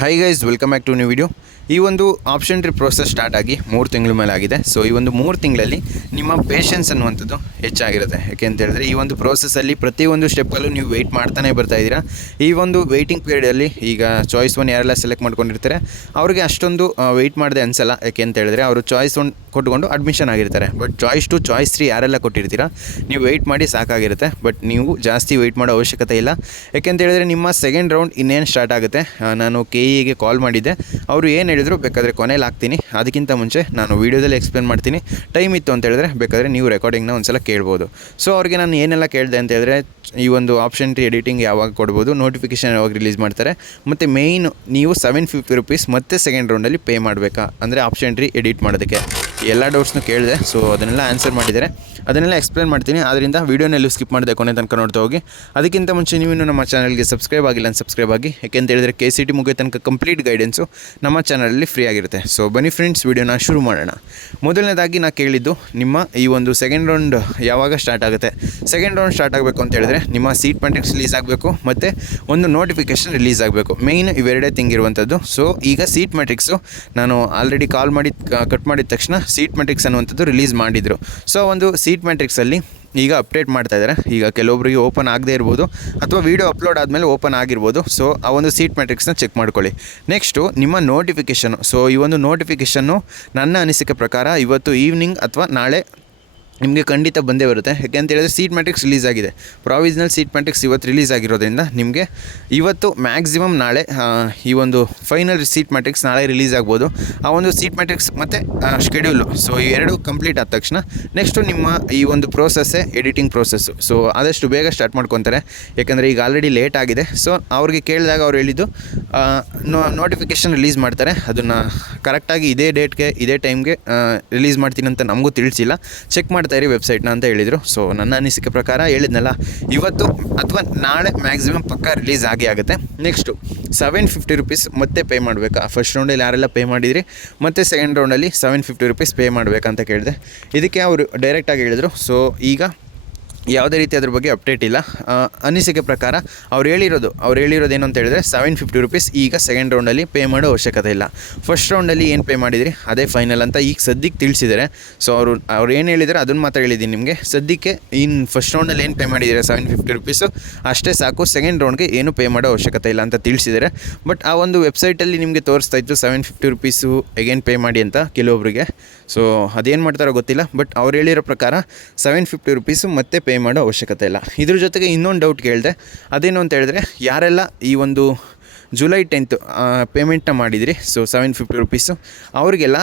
Hi guys, welcome back to new video. ಈ ಒಂದು option ಟ್ರಿ process start ಆಗಿ 3 ತಿಂಗಳ ಮೇಲೆ ಆಗಿದೆ. ಸೊ ಈ ಒಂದು 3 ತಿಂಗಳಲ್ಲಿ ನಿಮ್ಮ ಪೇಷನ್ಸ್ ಅನ್ನುವಂಥದ್ದು ಹೆಚ್ಚಾಗಿರುತ್ತೆ. ಯಾಕೆ ಅಂತ ಹೇಳಿದ್ರೆ ಈ ಒಂದು ಪ್ರೋಸೆಸ್ಸಲ್ಲಿ ಪ್ರತಿಯೊಂದು ಸ್ಟೆಪ್ಪಲ್ಲೂ ನೀವು ವೆಯ್ಟ್ ಮಾಡ್ತಾನೆ ಬರ್ತಾ ಇದ್ದೀರಾ. ಈ ಒಂದು ವೆಯ್ಟಿಂಗ್ ಪೀರಿಯಡಲ್ಲಿ ಈಗ ಚಾಯ್ಸ್ 1 ಯಾರೆಲ್ಲ ಸೆಲೆಕ್ಟ್ ಮಾಡ್ಕೊಂಡಿರ್ತಾರೆ ಅವ್ರಿಗೆ ಅಷ್ಟೊಂದು ವೆಯ್ಟ್ ಮಾಡದೆ ಅನಿಸಲ್ಲ. ಯಾಕೆ ಅಂತ ಹೇಳಿದ್ರೆ ಅವರು ಚಾಯ್ಸ್ 1 ಕೊಟ್ಕೊಂಡು ಅಡ್ಮಿಷನ್ ಆಗಿರ್ತಾರೆ. ಬಟ್ ಚಾಯ್ಸ್ 2 ಚಾಯ್ಸ್ 3 ಯಾರೆಲ್ಲ ಕೊಟ್ಟಿರ್ತೀರಾ ನೀವು ವೆಯ್ಟ್ ಮಾಡಿ ಸಾಕಾಗಿರುತ್ತೆ. ಬಟ್ ನೀವು ಜಾಸ್ತಿ ವೆಯ್ಟ್ ಮಾಡೋ ಅವಶ್ಯಕತೆ ಇಲ್ಲ. ಯಾಕೆ ಅಂತ ಹೇಳಿದ್ರೆ ನಿಮ್ಮ ಸೆಕೆಂಡ್ ರೌಂಡ್ ಇನ್ನೇನು ಸ್ಟಾರ್ಟ್ ಆಗುತ್ತೆ. ನಾನು KEಗೆ ಕಾಲ್ ಮಾಡಿದ್ದೆ. ಅವರು ಏನು ಹೇಳಿದ್ರು ಬೇಕಾದರೆ ಕೊನೆಯಲ್ಲಿ ಹಾಕ್ತೀನಿ, ಅದಕ್ಕಿಂತ ಮುಂಚೆ ನಾನು ವೀಡಿಯೋದಲ್ಲಿ ಎಕ್ಸ್ಪ್ಲೇನ್ ಮಾಡ್ತೀನಿ. ಟೈಮ್ ಇತ್ತು ಅಂತ ಹೇಳಿದ್ರೆ ಬೇಕಾದರೆ ನೀವು ರೆಕಾರ್ಡಿಂಗ್ನ ಒಂದು ಸಲ ಕೇಳ್ಬೋದು. ಸೊ ಅವ್ರಿಗೆ ನಾನು ಏನೆಲ್ಲ ಕೇಳಿದೆ ಅಂತ ಹೇಳಿದ್ರೆ, ಈ ಒಂದು ಆಪ್ಷನ್ ಟ್ರಿ ಎಡಿಟಿಂಗ್ ಯಾವಾಗ ಕೊಡ್ಬೋದು, ನೋಟಿಫಿಕೇಷನ್ ಯಾವಾಗ ರಿಲೀಸ್ ಮಾಡ್ತಾರೆ, ಮತ್ತು ಮೇಯ್ನ್ ನೀವು $750 ಮತ್ತೆ ಸೆಕೆಂಡ್ ರೌಂಡಲ್ಲಿ ಪೇ ಮಾಡಬೇಕಾ ಅಂದರೆ ಆಪ್ಷನ್ ಟ್ರಿ ಎಡಿಟ್ ಮಾಡೋದಕ್ಕೆ, ಎಲ್ಲ ಡೌಟ್ಸ್ನು ಕೇಳಿದೆ. ಸೊ ಅದನ್ನೆಲ್ಲ ಆನ್ಸರ್ ಮಾಡಿದ್ದಾರೆ, ಅದನ್ನೆಲ್ಲ ಎಕ್ಸ್ಪ್ಲೇನ್ ಮಾಡ್ತೀನಿ. ಆದ್ದರಿಂದ ವೀಡಿಯೋನೆಲ್ಲೂ ಸ್ಕಿಪ್ ಮಾಡಿದೆ, ಕೊನೆ ತನಕ ನೋಡ್ತಾ ಹೋಗಿ. ಅದಕ್ಕಿಂತ ಮುಂಚೆ ನೀವು ನಮ್ಮ ಚಾನಲ್ಗೆ ಸಬ್ಸ್ಕ್ರೈಬ್ ಆಗಿಲ್ಲ ಅಂತ ಸಬ್ಸ್ಕ್ರೈಬ್ ಆಗಿ. ಯಾಕೆಂತ ಹೇಳಿದ್ರೆ KCT ಮುಗಿಯೋ ತನಕ ಕಂಪ್ಲೀಟ್ ಗೈಡೆನ್ಸು ನಮ್ಮ ಚಾನಲಲ್ಲಿ ಫ್ರೀ ಆಗಿರುತ್ತೆ. ಸೊ ಬನ್ನಿ ಫ್ರೆಂಡ್ಸ್, ವೀಡಿಯೋನ ಶುರು ಮಾಡೋಣ. ಮೊದಲನೇದಾಗಿ ನಾನು ಕೇಳಿದ್ದು ನಿಮ್ಮ ಈ ಒಂದು ಸೆಕೆಂಡ್ ರೌಂಡ್ ಯಾವಾಗ ಸ್ಟಾರ್ಟ್ ಆಗುತ್ತೆ. ಸೆಕೆಂಡ್ ರೌಂಡ್ ಸ್ಟಾರ್ಟ್ ಆಗಬೇಕು ಅಂತ ಹೇಳಿದ್ರೆ ನಿಮ್ಮ ಸೀಟ್ ಮ್ಯಾಟ್ರಿಕ್ಸ್ ರಿಲೀಸ್ ಆಗಬೇಕು ಮತ್ತು ಒಂದು ನೋಟಿಫಿಕೇಷನ್ ರಿಲೀಸ್ ಆಗಬೇಕು. ಮೇಯ್ನ್ ಇವೆರಡೇ ಥಿಂಗ್ ಇರುವಂಥದ್ದು. ಸೊ ಈಗ ಸೀಟ್ ಮ್ಯಾಟ್ರಿಕ್ಸು ನಾನು ಆಲ್ರೆಡಿ ಕಾಲ್ ಮಾಡಿ ಕಟ್ ಮಾಡಿದ ತಕ್ಷಣ ಸೀಟ್ ಮ್ಯಾಟ್ರಿಕ್ಸ್ ಅನ್ನುವಂಥದ್ದು ರಿಲೀಸ್ ಮಾಡಿದರು. ಸೊ ಒಂದು ಸೀಟ್ ಮ್ಯಾಟ್ರಿಕ್ಸಲ್ಲಿ ಈಗ ಅಪ್ಡೇಟ್ ಮಾಡ್ತಾ ಇದ್ದಾರೆ. ಈಗ ಕೆಲವೊಬ್ಬರಿಗೆ ಓಪನ್ ಆಗದೇ ಇರ್ಬೋದು ಅಥವಾ ವೀಡಿಯೋ ಅಪ್ಲೋಡ್ ಆದಮೇಲೆ ಓಪನ್ ಆಗಿರ್ಬೋದು. ಸೊ ಆ ಒಂದು ಸೀಟ್ ಮ್ಯಾಟ್ರಿಕ್ಸ್ನ ಚೆಕ್ ಮಾಡ್ಕೊಳ್ಳಿ. ನೆಕ್ಸ್ಟು ನಿಮ್ಮ ನೋಟಿಫಿಕೇಷನು. ಸೊ ಈ ಒಂದು ನೋಟಿಫಿಕೇಷನ್ನು ನನ್ನ ಅನಿಸಿಕೆ ಪ್ರಕಾರ ಇವತ್ತು ಈವ್ನಿಂಗ್ ಅಥವಾ ನಾಳೆ ನಿಮಗೆ ಖಂಡಿತ ಬಂದೇ ಬರುತ್ತೆ. ಯಾಕೆ ಅಂತ ಹೇಳಿದ್ರೆ ಸೀಟ್ ಮ್ಯಾಟ್ರಿಕ್ಸ್ ರಿಲೀಸ್ ಆಗಿದೆ. ಪ್ರಾವಿಷನಲ್ ಸೀಟ್ ಮ್ಯಾಟ್ರಿಕ್ಸ್ ಇವತ್ತು ರಿಲೀಸ್ ಆಗಿರೋದ್ರಿಂದ ನಿಮಗೆ ಇವತ್ತು ಮ್ಯಾಕ್ಸಿಮಮ್ ನಾಳೆ ಈ ಒಂದು ಫೈನಲ್ ಸೀಟ್ ಮ್ಯಾಟ್ರಿಕ್ಸ್ ನಾಳೆ ರಿಲೀಸ್ ಆಗ್ಬೋದು. ಆ ಒಂದು ಸೀಟ್ ಮ್ಯಾಟ್ರಿಕ್ಸ್ ಮತ್ತು ಶೆಡ್ಯೂಲು, ಸೊ ಈ ಎರಡು ಕಂಪ್ಲೀಟ್ ಆದ ತಕ್ಷಣ ನೆಕ್ಸ್ಟು ನಿಮ್ಮ ಈ ಒಂದು ಪ್ರೋಸೆಸ್ಸೇ ಎಡಿಟಿಂಗ್ ಪ್ರೋಸೆಸ್ಸು. ಸೊ ಆದಷ್ಟು ಬೇಗ ಸ್ಟಾರ್ಟ್ ಮಾಡ್ಕೊತಾರೆ. ಯಾಕಂದರೆ ಈಗ ಆಲ್ರೆಡಿ ಲೇಟ್ ಆಗಿದೆ. ಸೊ ಅವ್ರಿಗೆ ಕೇಳಿದಾಗ ಅವ್ರು ಹೇಳಿದ್ದು ನೋಟಿಫಿಕೇಷನ್ ರಿಲೀಸ್ ಮಾಡ್ತಾರೆ, ಅದನ್ನು ಕರೆಕ್ಟಾಗಿ ಇದೇ ಡೇಟ್ಗೆ ಇದೇ ಟೈಮ್ಗೆ ರಿಲೀಸ್ ಮಾಡ್ತೀನಿ ಅಂತ ನಮಗೂ ತಿಳಿಸಿಲ್ಲ, ಚೆಕ್ ಮಾಡಿ ವೆಬ್ಸೈಟ್ನ ಅಂತ ಹೇಳಿದರು. ಸೊ ನನ್ನ ಅನಿಸಿಕೆ ಪ್ರಕಾರ ಹೇಳಿದ್ನಲ್ಲ, ಇವತ್ತು ಅಥವಾ ನಾಳೆ ಮ್ಯಾಕ್ಸಿಮಮ್ ಪಕ್ಕ ರಿಲೀಸ್ ಆಗುತ್ತೆ. ನೆಕ್ಸ್ಟು $750 ಮತ್ತೆ ಪೇ ಮಾಡಬೇಕಾ. ಫಸ್ಟ್ ರೌಂಡಲ್ಲಿ ಯಾರೆಲ್ಲ ಪೇ ಮಾಡಿದ್ರಿ ಮತ್ತು ಸೆಕೆಂಡ್ ರೌಂಡಲ್ಲಿ $750 ಪೇ ಮಾಡಬೇಕಂತ ಕೇಳಿದೆ. ಇದಕ್ಕೆ ಅವರು ಡೈರೆಕ್ಟಾಗಿ ಹೇಳಿದರು. ಸೊ ಈಗ ಯಾವುದೇ ರೀತಿ ಅದ್ರ ಬಗ್ಗೆ ಅಪ್ಡೇಟ್ ಇಲ್ಲ. ಅನಿಸಿಕೆ ಪ್ರಕಾರ ಅವ್ರು ಹೇಳಿರೋದು ಏನು ಅಂತ ಹೇಳಿದ್ರೆ $750 ಈಗ ಸೆಕೆಂಡ್ ರೌಂಡಲ್ಲಿ ಪೇ ಮಾಡೋ ಅವಶ್ಯಕತೆ ಇಲ್ಲ. ಫಸ್ಟ್ ರೌಂಡಲ್ಲಿ ಏನು ಪೇ ಮಾಡಿದಿರಿ ಅದೇ ಫೈನಲ್ ಅಂತ ಈಗ ಸದ್ಯಕ್ಕೆ ತಿಳಿಸಿದ್ದಾರೆ. ಸೊ ಅವ್ರು ಏನು ಹೇಳಿದ್ದಾರೆ ಅದನ್ನು ಮಾತ್ರ ಹೇಳಿದ್ದೀನಿ ನಿಮಗೆ. ಸದ್ಯಕ್ಕೆ ಫಸ್ಟ್ ರೌಂಡಲ್ಲಿ ಏನು ಪೇ ಮಾಡಿದ್ದೀರಾ $750 ಅಷ್ಟೇ ಸಾಕು, ಸೆಕೆಂಡ್ ರೌಂಡ್ಗೆ ಏನು ಪೇ ಮಾಡೋ ಅವಶ್ಯಕತೆ ಇಲ್ಲ ಅಂತ ತಿಳಿಸಿದ್ದಾರೆ. ಬಟ್ ಆ ಒಂದು ವೆಬ್ಸೈಟಲ್ಲಿ ನಿಮಗೆ ತೋರಿಸ್ತಾ ಇತ್ತು $750 ಅಗೇನ್ ಪೇ ಮಾಡಿ ಅಂತ ಕೆಲವೊಬ್ಬರಿಗೆ. ಸೊ ಅದೇನು ಮಾಡ್ತಾರೋ ಗೊತ್ತಿಲ್ಲ. ಬಟ್ ಅವ್ರು ಹೇಳಿರೋ ಪ್ರಕಾರ $750 ಮತ್ತೆ ಪೇ ಮಾಡೋ ಅವಶ್ಯಕತೆ ಇಲ್ಲ. ಇದ್ರ ಜೊತೆಗೆ ಇನ್ನೊಂದು ಡೌಟ್ ಕೇಳಿದೆ. ಅದೇನು ಅಂತ ಹೇಳಿದ್ರೆ, ಯಾರೆಲ್ಲ ಈ ಒಂದು ಜುಲೈ 10th ಪೇಮೆಂಟ್ನ ಮಾಡಿದಿರಿ, ಸೊ $750 ಅವರಿಗೆಲ್ಲ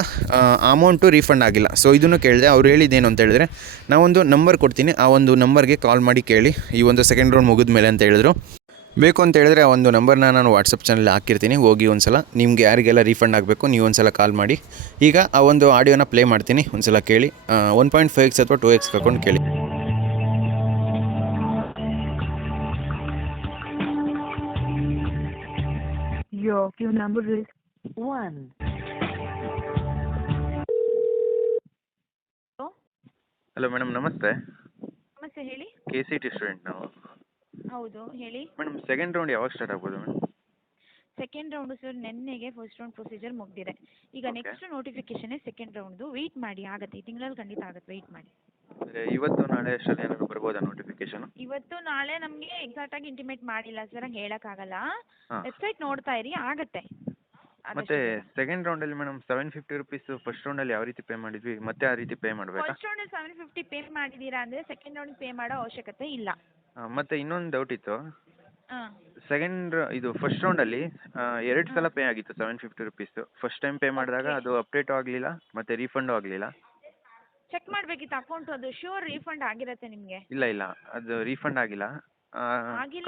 ಅಮೌಂಟು ರೀಫಂಡ್ ಆಗಿಲ್ಲ. ಸೊ ಇದನ್ನು ಕೇಳಿದೆ. ಅವ್ರು ಹೇಳಿದ್ದೇನು ಅಂತ ಹೇಳಿದ್ರೆ, ನಾವೊಂದು ನಂಬರ್ ಕೊಡ್ತೀನಿ, ಆ ಒಂದು ನಂಬರ್ಗೆ ಕಾಲ್ ಮಾಡಿ ಕೇಳಿ ಈ ಒಂದು ಸೆಕೆಂಡ್ ರೌಂಡ್ ಮುಗಿದ ಮೇಲೆ ಅಂತ ಹೇಳಿದ್ರು. ಬೇಕು ಅಂತ ಹೇಳಿದ್ರೆ ಆ ಒಂದು ನಂಬರ್ನ ನಾನು ವಾಟ್ಸಪ್ ಚಾನಲ್ ಹಾಕಿರ್ತೀನಿ, ಹೋಗಿ ಒಂದು ಸಲ ನಿಮಗೆ ಯಾರಿಗೆಲ್ಲ ರೀಫಂಡ್ ಆಗಬೇಕು ನೀವು ಒಂದು ಸಲ ಕಾಲ್ ಮಾಡಿ. ಈಗ ಆ ಒಂದು ಆಡಿಯೋನ ಪ್ಲೇ ಮಾಡ್ತೀನಿ, ಒಂದು ಸಲ ಕೇಳಿ. 1.5x ಅಥವಾ 2x ಹಾಕೊಂಡು ಕೇಳಿ. Your queue number is 1. ಹಲೋ ಮೇಡಮ್, ನಮಸ್ತೆ. ನಮಸ್ತೆ, ಹೇಳಿ. KCT ಸ್ಟೂಡೆಂಟ್ ನಾವು. ಹೌದು, ಹೇಳಿ. ಮೇಡಮ್ ಸೆಕೆಂಡ್ ರೌಂಡ್ ಯಾವಾಗ ಸ್ಟಾರ್ಟ್ ಆಗ್ಬೋದು ಮೇಡಮ್? ಸೆಕೆಂಡ್ ರೌಂಡು ಸರ್ ನೆನ್ನೆಗೆ ಫಸ್ಟ್ ರೌಂಡ್ ಪ್ರೊಸೀಜರ್ ಮುಗಿದಿದೆ. ಈಗ ನೆಕ್ಸ್ಟ್ ನೋಟಿಫಿಕೇಶನ್ ಸೆಕೆಂಡ್ ರೌಂಡ್ದು. ವೆಯ್ಟ್ ಮಾಡಿ, ಆಗುತ್ತೆ. ಈ ತಿಂಗಳಲ್ಲಿ ಖಂಡಿತ ಆಗುತ್ತೆ, ವೆಯ್ಟ್ ಮಾಡಿ. ಅಂದರೆ ಇವತ್ತು ನಾಳೆ ಅಷ್ಟರಲ್ಲಿ ಏನಾದರೂ ಬರ್ಬೋದಾ ನೋಟಿಫಿಕೇಶನ್? ಇವತ್ತು ನಾಳೆ ನಮಗೆ ಎಕ್ಸಾಕ್ಟಾಗಿ ಇಂಟಿಮೇಟ್ ಮಾಡಿಲ್ಲ ಸರ್, ಹಂಗೆ ಹೇಳೋಕ್ಕಾಗಲ್ಲ. ವೆಬ್ಸೈಟ್ ನೋಡ್ತಾ ಇರಿ, ಆಗುತ್ತೆ. ಮತ್ತೆ ಸೆಕೆಂಡ್ ರೌಂಡಲ್ಲಿ ಮೇಡಮ್ $750 ಫಸ್ಟ್ ರೌಂಡಲ್ಲಿ ಯಾವ ರೀತಿ ಪೇ ಮಾಡಿದ್ವಿ, ಮತ್ತೆ ಆ ರೀತಿ ಪೇ ಮಾಡಬೇಕಾ? ಫಸ್ಟ್ ರೌಂಡಲ್ಲಿ $750 ಪೇ ಮಾಡಿದ್ದೀರಾ ಅಂದರೆ ಸೆಕೆಂಡ್ ರೌಂಡ್ ಪೇ ಮಾಡೋ ಅವಶ್ಯಕತೆ ಇಲ್ಲ. ಮತ್ತೆ ಇನ್ನೊಂದು ಡೌಟ್ ಇತ್ತು. ಹಾಂ, ಇದು ಫಸ್ಟ್ ರೌಂಡಲ್ಲಿ 2 ಸಲ ಪೇ ಆಗಿತ್ತು $750. ಫಸ್ಟ್ ಟೈಮ್ ಪೇ ಮಾಡಿದಾಗ ಅದು ಅಪ್ಡೇಟು ಆಗಲಿಲ್ಲ ಮತ್ತು ರೀಫಂಡು ಆಗಲಿಲ್ಲ. ಚೆಕ್ ಮಾಡಬೇಕಿತ್ತು ಅಕೌಂಟು, ಅದು ಶ್ಯೂರ್ ರೀಫಂಡ್ ಆಗಿರುತ್ತೆ ನಿಮಗೆ. ಇಲ್ಲ ಅದು ರೀಫಂಡ್ ಆಗಿಲ್ಲ.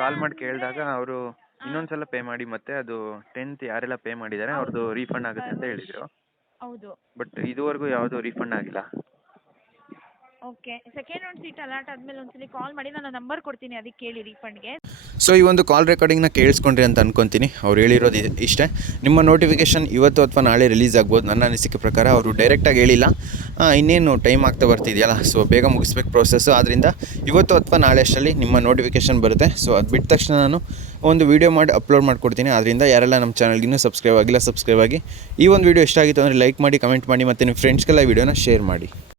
ಕಾಲ್ ಮಾಡಿ ಕೇಳಿದಾಗ ಅವರು ಇನ್ನೊಂದು ಸಲ ಪೇ ಮಾಡಿ ಮತ್ತೆ ಅದು 10th ಯಾರೆಲ್ಲ ಪೇ ಮಾಡಿದ್ದಾರೆ ಅವ್ರದ್ದು ರೀಫಂಡ್ ಆಗುತ್ತೆ ಅಂತ ಹೇಳಿದರು. ಹೌದು. ಬಟ್ ಇದುವರೆಗೂ ಯಾವುದೂ ರೀಫಂಡ್ ಆಗಿಲ್ಲ. Okay, second round seat allot ಆದಮೇಲೆ ಒಂದ್ಸಲಿ ಕಾಲ್ ಮಾಡಿ, ನಾನು ನಂಬರ್ ಕೊಡ್ತೀನಿ, ಅದಕ್ಕೆ ಕೇಳಿ ರೀಫಂಡ್ಗೆ. ಸೊ ಈ ಒಂದು ಕಾಲ್ ರೆಕಾರ್ಡಿಂಗ್ನ ಕೇಳಿಸ್ಕೊಂಡ್ರಿ ಅಂತ ಅನ್ಕೊತೀನಿ. ಅವ್ರು ಹೇಳಿರೋದು ಇಷ್ಟೇ, ನಿಮ್ಮ ನೋಟಿಫಿಕೇಷನ್ ಇವತ್ತು ಅಥವಾ ನಾಳೆ ರಿಲೀಸ್ ಆಗ್ಬೋದು. ನನ್ನ ಅನಿಸಿಕೆ ಪ್ರಕಾರ ಅವರು ಡೈರೆಕ್ಟಾಗಿ ಹೇಳಿಲ್ಲ. ಇನ್ನೇನು ಟೈಮ್ ಆಗ್ತಾ ಬರ್ತಿದೆಯಲ್ಲ, ಸೊ ಬೇಗ ಮುಗಿಸ್ಬೇಕು ಪ್ರೋಸೆಸ್ಸು. ಆದ್ದರಿಂದ ಇವತ್ತು ಅಥವಾ ನಾಳೆ ಅಷ್ಟರಲ್ಲಿ ನಿಮ್ಮ ನೋಟಿಫಿಕೇಷನ್ ಬರುತ್ತೆ. ಸೊ ಅದು ಬಿಟ್ಟ ತಕ್ಷಣ ನಾನು ಒಂದು ವೀಡಿಯೋ ಮಾಡಿ ಅಪ್ಲೋಡ್ ಮಾಡಿಕೊಡ್ತೀನಿ. ಆದ್ದರಿಂದ ಯಾರೆಲ್ಲ ನಮ್ಮ ಚಾನಲ್ಗೆ ಇನ್ನೂ ಸಬ್ಸ್ಕ್ರೈಬ್ ಆಗಿಲ್ಲ, ಸಬ್ಸ್ಕ್ರೈಬ್ ಆಗಿ. ಈ ಒಂದು ವೀಡಿಯೋ ಇಷ್ಟ ಆಗಿತ್ತು ಅಂದರೆ ಲೈಕ್ ಮಾಡಿ, ಕಮೆಂಟ್ ಮಾಡಿ ಮತ್ತು ನಿಮ್ಮ ಫ್ರೆಂಡ್ಸ್ಗೆಲ್ಲ ವೀಡಿಯೋನ ಶೇರ್ ಮಾಡಿ.